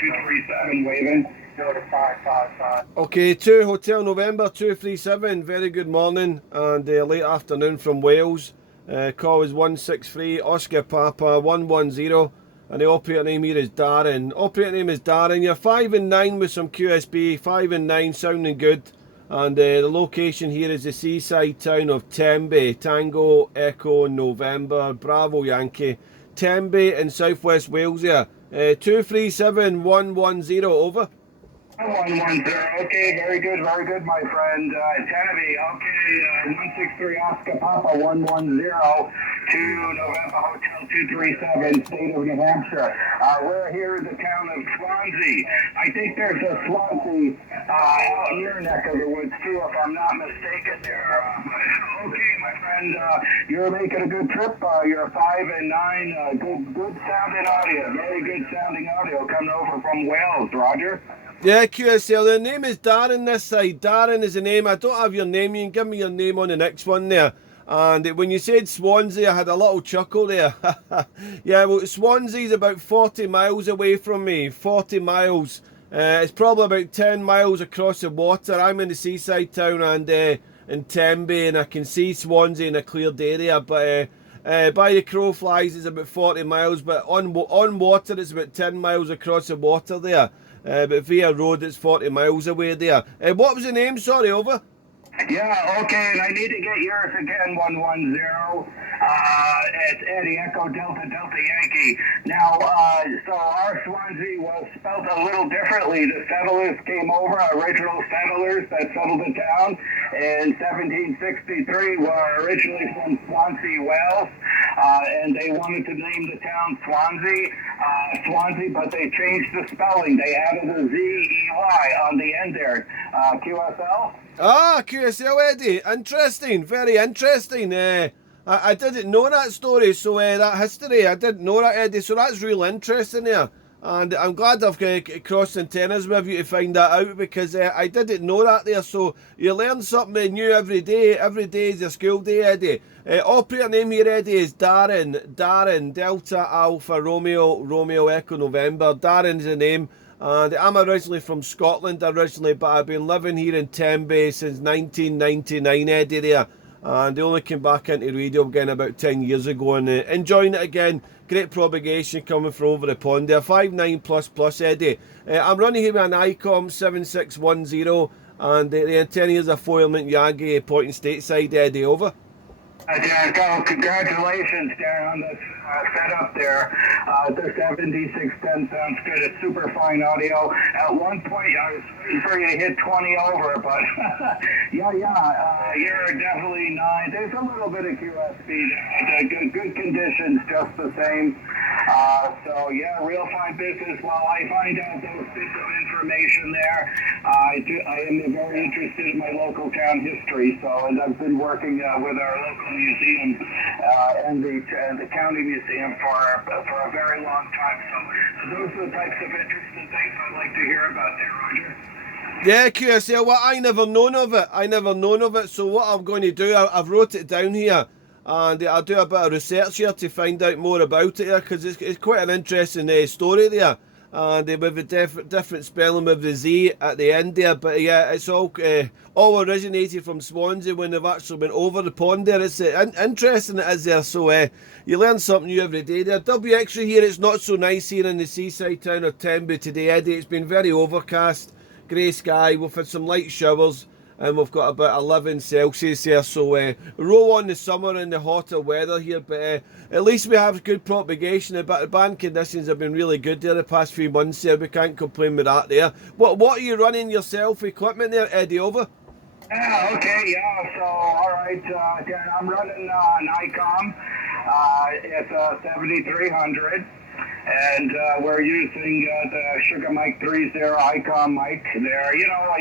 237 waving. 0555. Okay, 2 Hotel November 237. Very good morning and late afternoon from Wales. Call is 163 Oscar Papa 110, and the operator name here is Darren. Operator name is Darren. You're 5 and 9 with some QSB. 5 and 9, sounding good. And the location here is the seaside town of Tembe. Tango Echo November Bravo Yankee. Tembe in southwest Wales here. 237110, over. 110. Okay, very good, my friend. Tabby, okay, 163 Oscar Papa 110 to November Hotel 237, state of New Hampshire. We're here in the town of Swansea. I think there's a Swansea out in your neck of the woods too, if I'm not mistaken there. Okay, my friend, you're making a good trip. You're 5 and 9. Good sounding audio, very good sounding audio coming over from Wales, Roger. Yeah, QSL, the name is Darren this side. Darren is the name. I don't have your name. You can give me your name on the next one there. And when you said Swansea, I had a little chuckle there. Yeah, well, Swansea's about 40 miles away from me. 40 miles. It's probably about 10 miles across the water. I'm in the seaside town and in Tembe, and I can see Swansea in a cleared area. But by the crow flies, it's about 40 miles. But on water, it's about 10 miles across the water there. But via road, it's 40 miles away there. What was the name? Sorry, over. Yeah, okay, and I need to get yours again, 110. It's Eddie Echo Delta Delta Yankee. Now, so our Swansea was spelled a little differently. The settlers came over, original settlers that settled the town in 1763 were originally from Swansea, Wales, and they wanted to name the town Swansea, but they changed the spelling. They added a Z-E-Y on the end there. QSL? Ah, QSL, Eddie. Interesting. Very interesting. I didn't know that story, so that history, I didn't know that, Eddie. So that's real interesting there. And I'm glad I've crossed antennas with you to find that out, because I didn't know that there. So you learn something new every day. Every day is your school day, Eddie. Operator name here, Eddie, is Darren. Darren, Delta Alpha Romeo Echo November. Darren's the name. And I'm originally from Scotland but I've been living here in Tembe since 1999, Eddie there. And they only came back into radio again about 10 years ago, and enjoying it again. Great propagation coming from over the pond there. 59++, Eddie. I'm running here with an ICOM 7610, and the antenna is a foilment Yagi pointing stateside, Eddie, over. Congratulations, Darren, on this setup there. The 7610 sounds good. It's super fine audio. At one point, I was waiting for you to hit 20 over, but you're definitely 9. There's a little bit of QSB there. Good conditions, just the same. So, yeah, real fine business. While I find out those bits of information there, I am very interested in my local town history. So, and I've been working with our local museum and the county museum for a very long time. So those are the types of interesting things I'd like to hear about there, Roger. Yeah, QSL, well, I never known of it. So what I'm going to do, I've wrote it down here, and I'll do a bit of research here to find out more about it here, because it's quite an interesting story there. And with a different spelling with the Z at the end there, but yeah, it's all originated from Swansea when they've actually been over the pond there. It's interesting, it is there. So you learn something new every day there. WXtra here, it's not so nice here in the seaside town of Tembe today, Eddie. It's been very overcast, grey sky. We've had some light showers, and we've got about 11 Celsius here. So roll on the summer and the hotter weather here, but at least we have good propagation. The band conditions have been really good there the past few months there. We can't complain with that there. What are you running yourself equipment there, Eddie, over? Yeah, okay, yeah, so, all right, I'm running an ICOM. It's a 7300. And we're using the Sugar Mike 30 ICOM mic there. You know,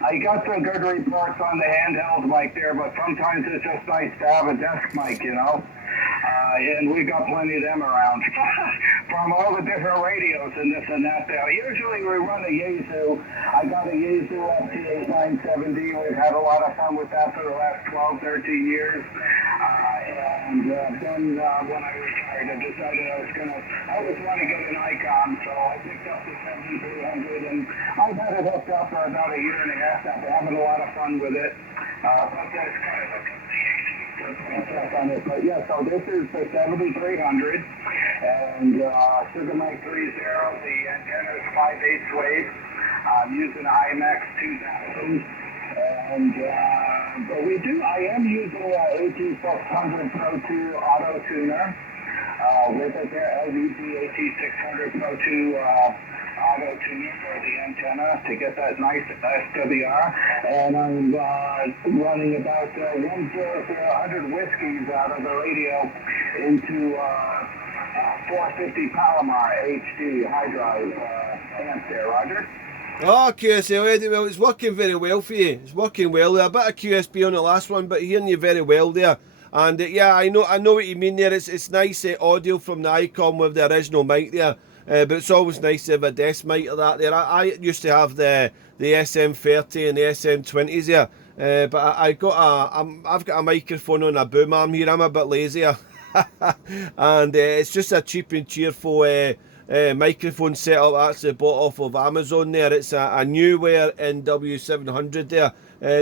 I got some good reports on the handheld mic there, but sometimes it's just nice to have a desk mic, you know. And we got plenty of them around from all the different radios and this and that there. Usually we run a Yaesu. I got a Yaesu FT8970. We've had a lot of fun with that for the last 12, 13 years. And then when I retired, I decided I always want to get an ICOM, so I picked up the 7300, and I've had it hooked up for about a year and a half now. Been having a lot of fun with it. But that's kind of on it. But yeah, so this is the 7300, and Sugar Mike 30. The antenna is 5/8 wave. I'm using IMX 2000. And but I am using AT600 Pro 2 auto tuner with it there, LVD AT600 Pro 2 auto tuner for the antenna to get that nice SWR. And I'm running about 100 whiskeys out of the radio into 450 Palomar HD high drive amp there, Roger. Oh, QSL, Eddie, well, it's working very well for you. It's working well there. A bit of QSB on the last one, but hearing you very well there. And yeah, I know what you mean there. It's nice audio from the ICOM with the original mic there. But it's always nice to have a desk mic like that there. I used to have the SM30 and the SM20s there. But I've got a microphone on a boom arm here. I'm a bit lazier. And it's just a cheap and cheerful microphone setup. Actually bought off of Amazon there. It's a Newware NW700 there.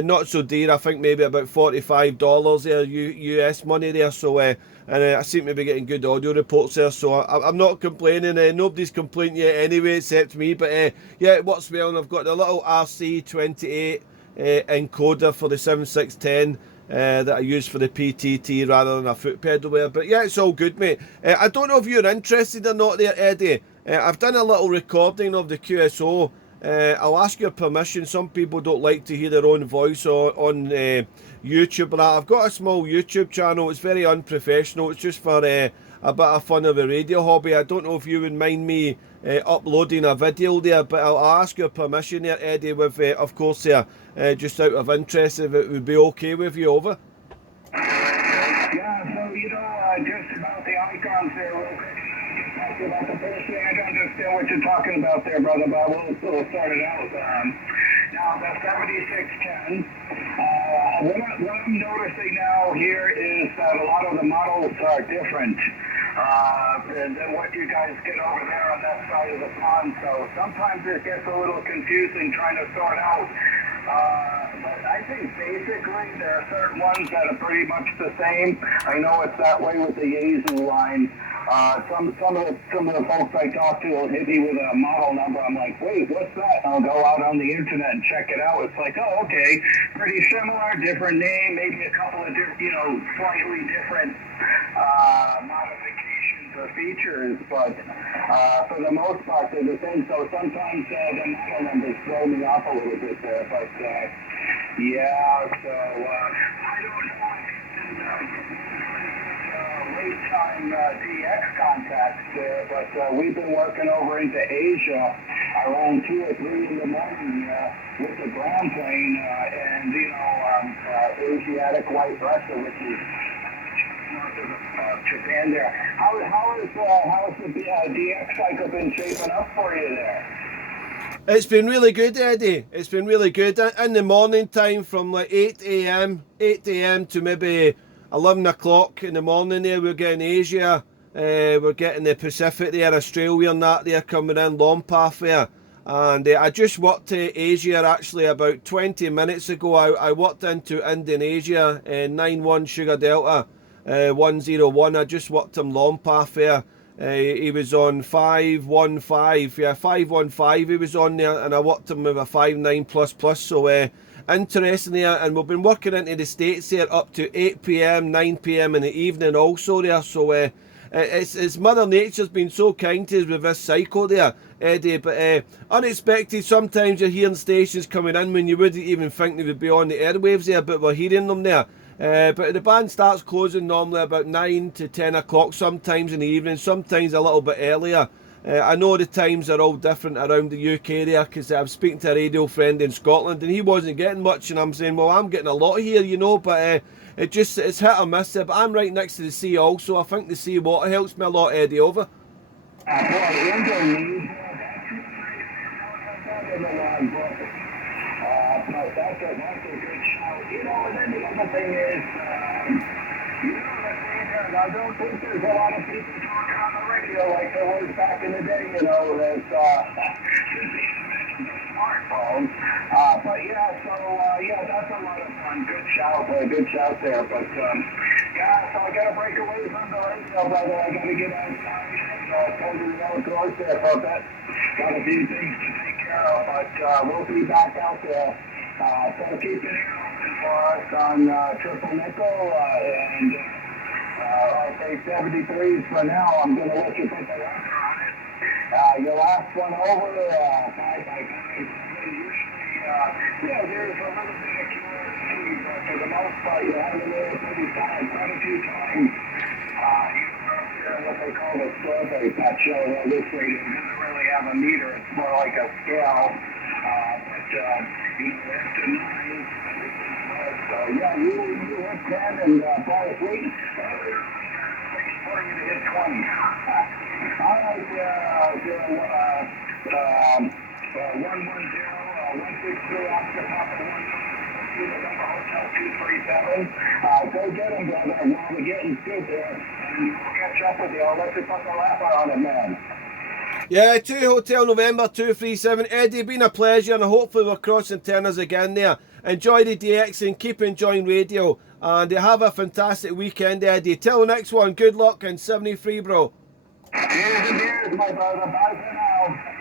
Not so dear, I think maybe about $45 there US money there. So and I seem to be getting good audio reports there, so I'm not complaining. Nobody's complaining yet anyway except me, but yeah, it works well. And I've got the little RC28 encoder for the 7610 that I use for the PTT rather than a foot pedal there. But yeah, it's all good, mate. I don't know if you're interested or not there, Eddie. I've done a little recording of the QSO. I'll ask your permission. Some people don't like to hear their own voice on YouTube, but I've got a small YouTube channel. It's very unprofessional. It's just for a bit of fun of a radio hobby. I don't know if you would mind me uploading a video there, but I'll ask your permission there, Eddie, with of course just out of interest, if it would be okay with you, over. Yeah, so just about the icons there, real quick. About the first thing, I don't understand what you're talking about there, brother, but we'll start it out. Now, the 7610, what I'm noticing now here is that a lot of the models are different than what you guys get over there on that side of the pond. So sometimes it gets a little confusing trying to sort out. But I think basically there are certain ones that are pretty much the same. I know it's that way with the Yaesu line. Some of the folks I talk to will hit me with a model number. I'm like, wait, what's that? I'll go out on the internet and check it out. It's like, oh, okay, pretty similar, different name, maybe a couple of different, slightly different modifications or features, but for the most part they're the same. So sometimes the model numbers throw me off a little bit there, but yeah. So I don't know. Late time DX contacts there, but we've been working over into Asia around 2 or 3 in the morning with the ground plane and Asiatic White Russia, which is north of Japan there. How has the DX cycle been shaping up for you there? It's been really good, Eddie. It's been really good. In the morning time from like 8 a.m. to maybe 11 o'clock in the morning there, we're getting Asia, we're getting the Pacific there, Australia and that there coming in, long path there. And I just worked to Asia actually about 20 minutes ago. I worked into Indonesia, 91 Sugar Delta 101. I just worked him long path there. He was on 515, yeah, 515 he was on there, and I worked him with a 59++, so interesting there. And we've been working into the States there up to 8 p.m, 9 p.m. in the evening also there, so it's Mother Nature's been so kind to us with this cycle there, Eddie. But unexpected, sometimes you're hearing stations coming in when you wouldn't even think they would be on the airwaves there, but we're hearing them there. But the band starts closing normally about 9 to 10 o'clock sometimes in the evening, sometimes a little bit earlier. I know the times are all different around the UK there, because I'm speaking to a radio friend in Scotland and he wasn't getting much, and I'm saying, well, I'm getting a lot here, but it's hit or miss there. But I'm right next to the sea also. I think the sea water helps me a lot, Eddie, over. That's a good show. And then the other thing is, the theater I don't think there's a lot of people talking on the radio like there was back in the day, you know, that smartphones. But yeah, so yeah, that's a lot of fun. Good shout there. But yeah, so I got to break away from the radio, brother. I got to get outside and totally outdoors there for a bit. Got a few things to take care of, but we'll be back out there. So keep an ear open for us on Triple Nickel and I'll say 73s for now. I'm going to let you put the weather on it. Your last one over, 5 by 5. Usually, yeah, there's a little bit of curiosity, but for the most part, you have it there pretty tight. Quite a few times. What they call the strawberry patch show. This radio doesn't really have a meter. It's more like a scale. But, you know, after 9, so yeah, you hit 10 and Boris waiting for you to hit 20. All right, 110, 163 Oscar Papa 1, November Hotel 237. Go get him, brother. While we're getting good there, and we'll catch up with you. I'll let you put the lapper on it, man. Yeah, 2 Hotel November 237. Eddie, been a pleasure, and hopefully we're crossing turners again there. Enjoy the DX and keep enjoying radio. And have a fantastic weekend, Eddie. Till the next one, good luck and 73, bro. Cheers and beers, my brother. Bye for now.